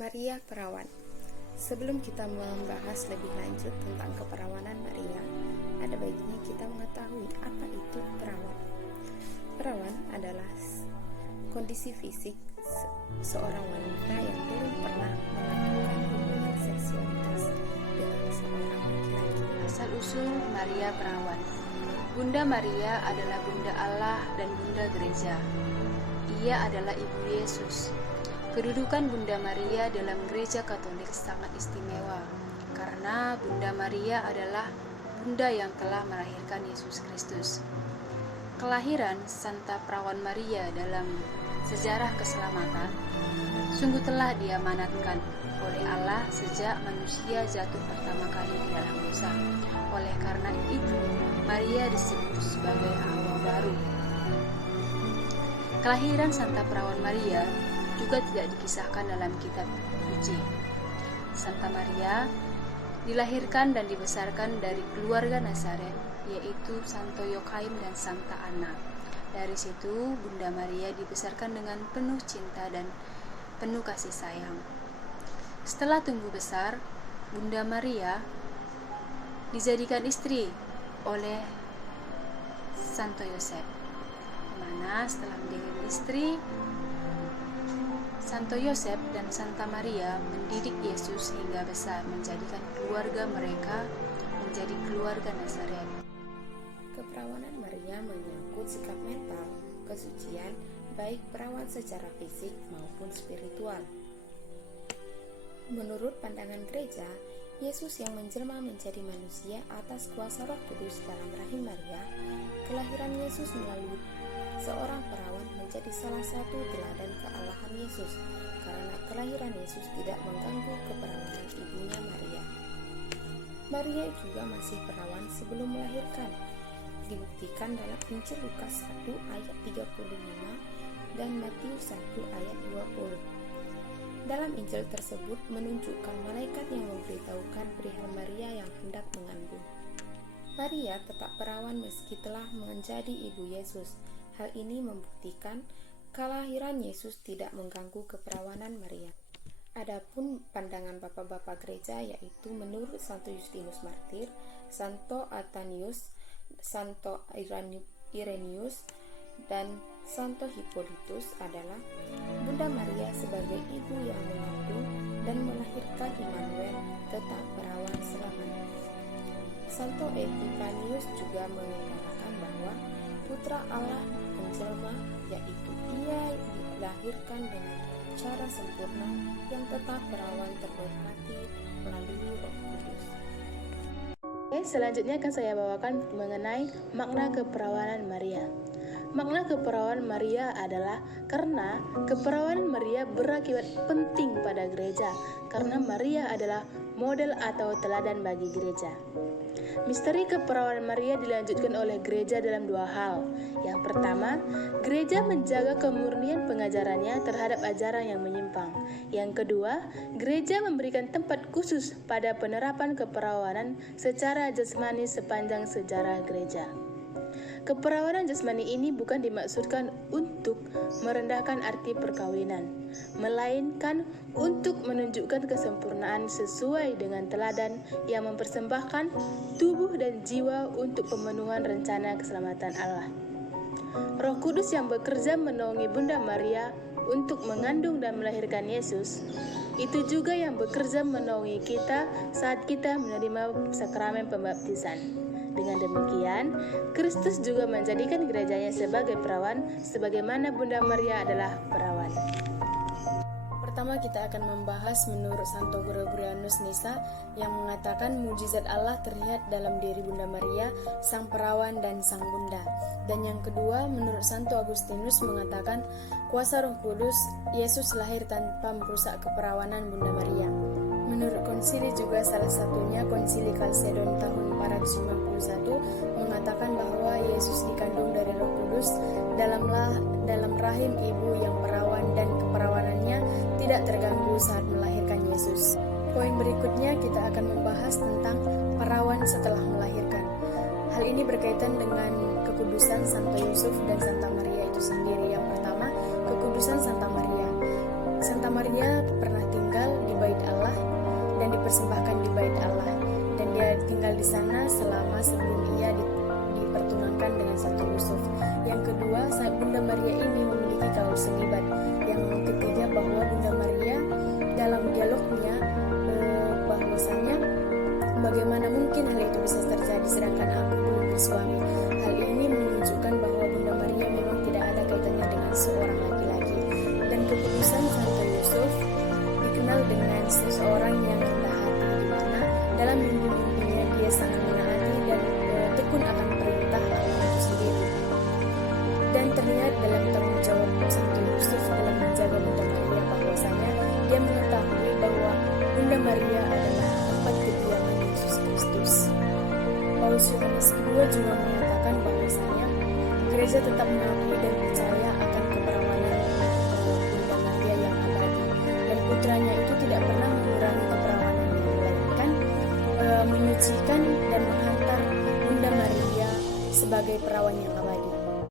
Maria Perawan. Sebelum kita membahas lebih lanjut tentang keperawanan Maria, ada baiknya kita mengetahui apa itu perawan. Perawan adalah kondisi fisik seorang wanita yang belum pernah melakukan hubungan seksualitas dengan seorang laki-laki. Asal-usul Maria Perawan. Bunda Maria adalah Bunda Allah dan Bunda Gereja. Ia adalah Ibu Yesus. Kedudukan Bunda Maria dalam Gereja Katolik sangat istimewa karena Bunda Maria adalah Bunda yang telah melahirkan Yesus Kristus. Kelahiran Santa Perawan Maria dalam sejarah keselamatan sungguh telah diamanatkan oleh Allah sejak manusia jatuh pertama kali di dalam dosa. Oleh karena itu, Maria disebut sebagai Hawa baru. Kelahiran Santa Perawan Maria juga tidak dikisahkan dalam kitab suci. Santa Maria dilahirkan dan dibesarkan dari keluarga Nazaret, yaitu Santo Yohaim dan Santa Anna. Dari situ, Bunda Maria dibesarkan dengan penuh cinta dan penuh kasih sayang. Setelah tumbuh besar, Bunda Maria dijadikan istri oleh Santo Yosef, di mana setelah menjadi istri, Santo Yosef dan Santa Maria mendidik Yesus hingga besar, menjadikan keluarga mereka menjadi keluarga Nazaret. Keperawanan Maria menyangkut sikap mental, kesucian, baik perawan secara fisik maupun spiritual. Menurut pandangan gereja, Yesus yang menjelma menjadi manusia atas kuasa Roh Kudus dalam rahim Maria, kelahiran Yesus melalui seorang perawan menjadi salah satu teladan kealahan Yesus, karena kelahiran Yesus tidak mengganggu keperawanan ibunya Maria. Maria juga masih perawan sebelum melahirkan, dibuktikan dalam Injil Lukas 1 ayat 35 dan Matius 1 ayat 20. Dalam Injil tersebut menunjukkan malaikat yang memberitahukan perihal Maria yang hendak mengandung. Maria tetap perawan meski telah menjadi ibu Yesus. Hal ini membuktikan kelahiran Yesus tidak mengganggu keperawanan Maria. Adapun pandangan bapak-bapak gereja, yaitu menurut Santo Justinus Martir, Santo Athanasius, Santo Irenaeus, dan Santo Hippolytus adalah Bunda Maria sebagai ibu yang mengandung dan melahirkan Immanuel tetap perawan selamanya. Santo Epifanius juga mengatakan bahwa Putra Allah menjelma, yaitu ia dilahirkan dengan cara sempurna yang tetap perawan terberkati melalui Roh Kudus. Selanjutnya akan saya bawakan mengenai makna keperawanan Maria. Makna keperawanan Maria adalah karena keperawanan Maria berakibat penting pada gereja, karena Maria adalah model atau teladan bagi gereja. Misteri keperawanan Maria dilanjutkan oleh gereja dalam dua hal. Yang pertama, gereja menjaga kemurnian pengajarannya terhadap ajaran yang menyimpang. Yang kedua, gereja memberikan tempat khusus pada penerapan keperawanan secara jasmani sepanjang sejarah gereja. Keperawanan jasmani ini bukan dimaksudkan untuk merendahkan arti perkawinan, melainkan untuk menunjukkan kesempurnaan sesuai dengan teladan yang mempersembahkan tubuh dan jiwa untuk pemenuhan rencana keselamatan Allah. Roh Kudus yang bekerja menaungi Bunda Maria untuk mengandung dan melahirkan Yesus, itu juga yang bekerja menaungi kita saat kita menerima sakramen pembaptisan. Dengan demikian, Kristus juga menjadikan gerejanya sebagai perawan, sebagaimana Bunda Maria adalah perawan. Pertama kita akan membahas menurut Santo Gregorianus Nyssa yang mengatakan mujizat Allah terlihat dalam diri Bunda Maria, Sang Perawan dan Sang Bunda. Dan yang kedua, menurut Santo Agustinus mengatakan kuasa Roh Kudus, Yesus lahir tanpa merusak keperawanan Bunda Maria. Menurut konsili juga salah satunya Konsili Kalsedon tahun 491 mengatakan bahwa Yesus dikandung dari Roh Kudus dalam rahim ibu yang perawan dan keperawanannya tidak terganggu saat melahirkan Yesus. Poin berikutnya kita akan membahas tentang perawan setelah melahirkan. Hal ini berkaitan dengan kekudusan Santo Yusuf dan Santa Maria itu sendiri. Yang pertama, kekudusan Santa Maria. Santa Maria pernah tinggal tinggal di bait Allah dan dipersembahkan di bait Allah, dan dia tinggal di sana selama sebelum ia dipertunangkan dengan Santo Yusuf. Yang kedua, Bunda Maria ini memiliki kaul selibat. Yang ketiga, bahwa Bunda Maria dalam dialognya bahwasanya bagaimana mungkin hal itu bisa terjadi sedangkan aku belum bersuami. Hal ini menunjukkan bahwa Bunda Maria memang tidak ada kaitannya dengan seorang laki-laki. Dan keputusan Santo Yusuf dikenal dengan seseorang yang rendah hati, di mana dalam mimpi-mimpinya dia sangat menaati dan tekun akan perintah Allah itu sendiri. Dan terlihat dalam tanggung jawab Santo Yusuf dalam menjaga Bunda Maria bahwasanya dia mengetahui bahwa Bunda Maria adalah tempat kediaman Yesus Kristus. Paus Yohanes II juga mengatakan bahwasanya gereja tetap mengakui dan percaya akan keperawanan Bunda Maria yang abadi, dan putranya itu tidak pernah mengurangi keperawanannya, melainkan menyucikan dan menghantar Bunda Maria sebagai perawan yang abadi.